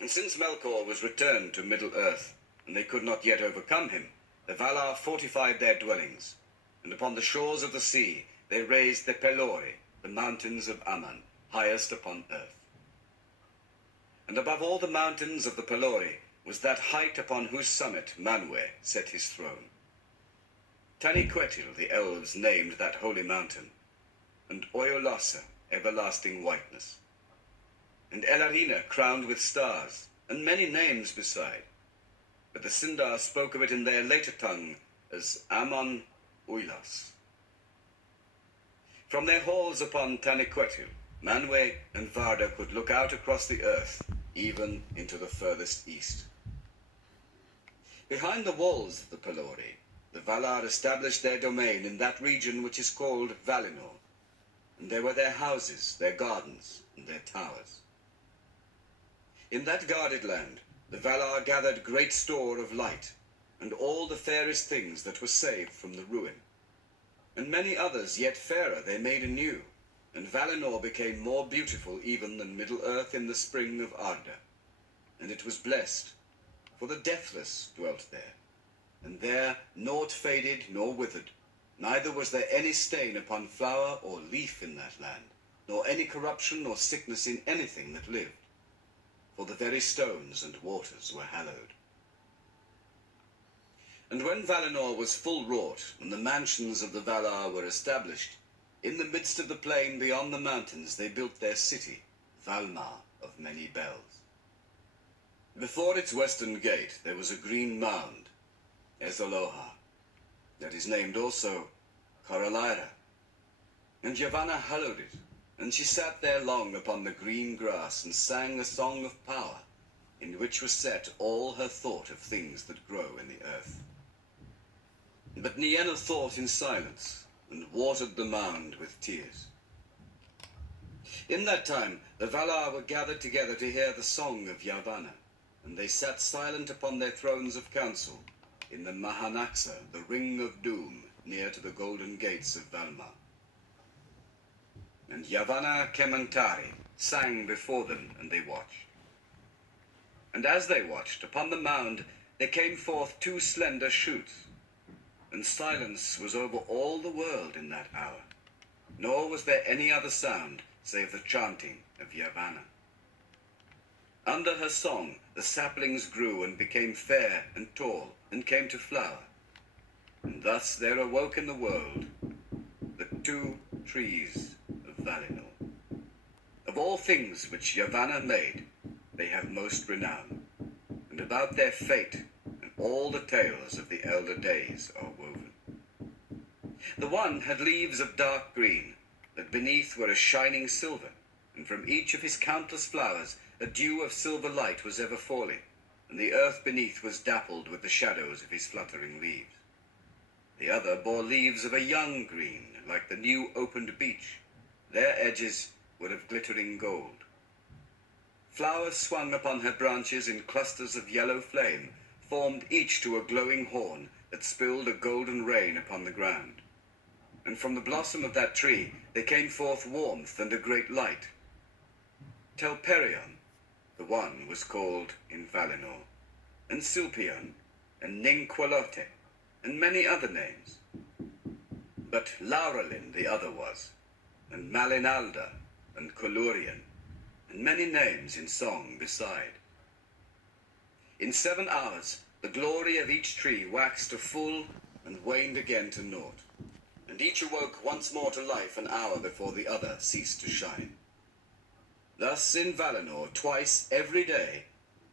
And since Melkor was returned to Middle-earth, and they could not yet overcome him, the Valar fortified their dwellings, and upon the shores of the sea they raised the Pelori, the mountains of Aman, highest upon earth. And above all the mountains of the Pelori was that height upon whose summit Manwë set his throne. Taniquetil the elves named that holy mountain, and Oyolassa, everlasting whiteness, and Elarina crowned with stars, and many names beside. But the Sindar spoke of it in their later tongue as Amon Uilas. From their halls upon Taniquetil, Manwë and Varda could look out across the earth, even into the furthest east. Behind the walls of the Pelori, the Valar established their domain in that region which is called Valinor, and there were their houses, their gardens, and their towers. In that guarded land, the Valar gathered great store of light, and all the fairest things that were saved from the ruin. And many others yet fairer they made anew, and Valinor became more beautiful even than Middle-earth in the spring of Arda. And it was blessed, for the deathless dwelt there, and there naught faded nor withered, neither was there any stain upon flower or leaf in that land, nor any corruption nor sickness in anything that lived, for the very stones and waters were hallowed. And when Valinor was full wrought, and the mansions of the Valar were established, in the midst of the plain beyond the mountains they built their city, Valmar of many bells. Before its western gate there was a green mound, Ezoloha, that is named also Coralaira. And Yavanna hallowed it, and she sat there long upon the green grass, and sang a song of power, in which was set all her thought of things that grow in the earth. But Nienna thought in silence, and watered the mound with tears. In that time the Valar were gathered together to hear the song of Yavanna, and they sat silent upon their thrones of council, in the Mahanaxa, the ring of doom, near to the golden gates of Valmar. And Yavanna Kementari sang before them, and they watched. And as they watched, upon the mound there came forth two slender shoots, and silence was over all the world in that hour, nor was there any other sound save the chanting of Yavanna. Under her song the saplings grew and became fair and tall, and came to flower, and thus there awoke in the world the two trees of Valinor. Of all things which Yavanna made, they have most renown, and about their fate and all the tales of the elder days are woven. The one had leaves of dark green, that beneath were a shining silver, and from each of his countless flowers a dew of silver light was ever falling, and the earth beneath was dappled with the shadows of his fluttering leaves. The other bore leaves of a young green, like the new opened beech. Their edges were of glittering gold. Flowers swung upon her branches in clusters of yellow flame, formed each to a glowing horn that spilled a golden rain upon the ground. And from the blossom of that tree there came forth warmth and a great light. Telperion, the one was called in Valinor, and Silpion, and Ninqualote, and many other names. But Laurelin the other was, and Malinalda, and Colurian, and many names in song beside. In 7 hours the glory of each tree waxed to full and waned again to naught, and each awoke once more to life an hour before the other ceased to shine. Thus in Valinor twice every day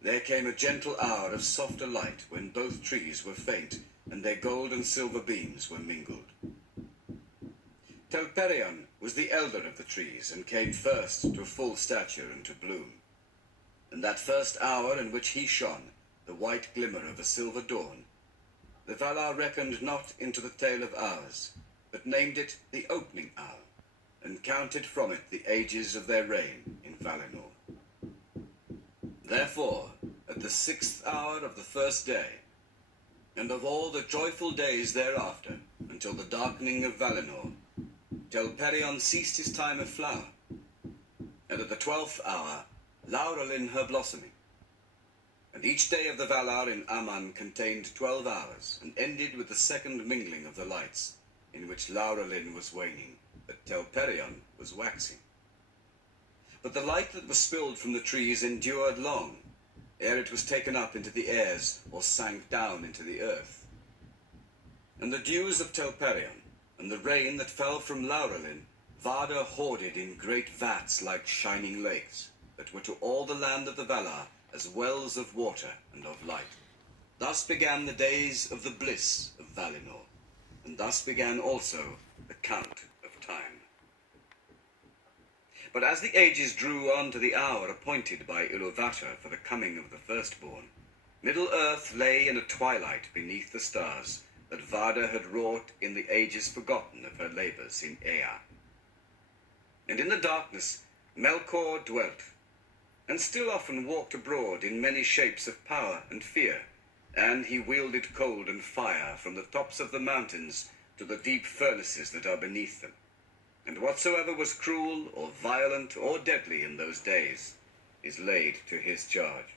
there came a gentle hour of softer light, when both trees were faint and their gold and silver beams were mingled. Telperion was the elder of the trees, and came first to full stature and to bloom. And that first hour in which he shone, the white glimmer of a silver dawn, the Valar reckoned not into the tale of hours, but named it the opening hour, and counted from it the ages of their reign in Valinor. Therefore, at the 6th hour of the first day, and of all the joyful days thereafter, until the darkening of Valinor, Telperion ceased his time of flower, and at the 12th hour, Laurelin her blossoming, And each day of the Valar in Aman contained 12 hours, and ended with the second mingling of the lights, in which Laurelin was waning, but Telperion was waxing. But the light that was spilled from the trees endured long, ere it was taken up into the airs, or sank down into the earth. And the dews of Telperion, and the rain that fell from Laurelin, Varda hoarded in great vats like shining lakes, that were to all the land of the Valar as wells of water and of light. Thus began the days of the bliss of Valinor, and thus began also the count of time. But as the ages drew on to the hour appointed by Iluvatar for the coming of the firstborn, Middle-earth lay in a twilight beneath the stars that Varda had wrought in the ages forgotten of her labors in Ea. And in the darkness Melkor dwelt, and still often walked abroad in many shapes of power and fear, and he wielded cold and fire from the tops of the mountains to the deep furnaces that are beneath them. And whatsoever was cruel or violent or deadly in those days is laid to his charge.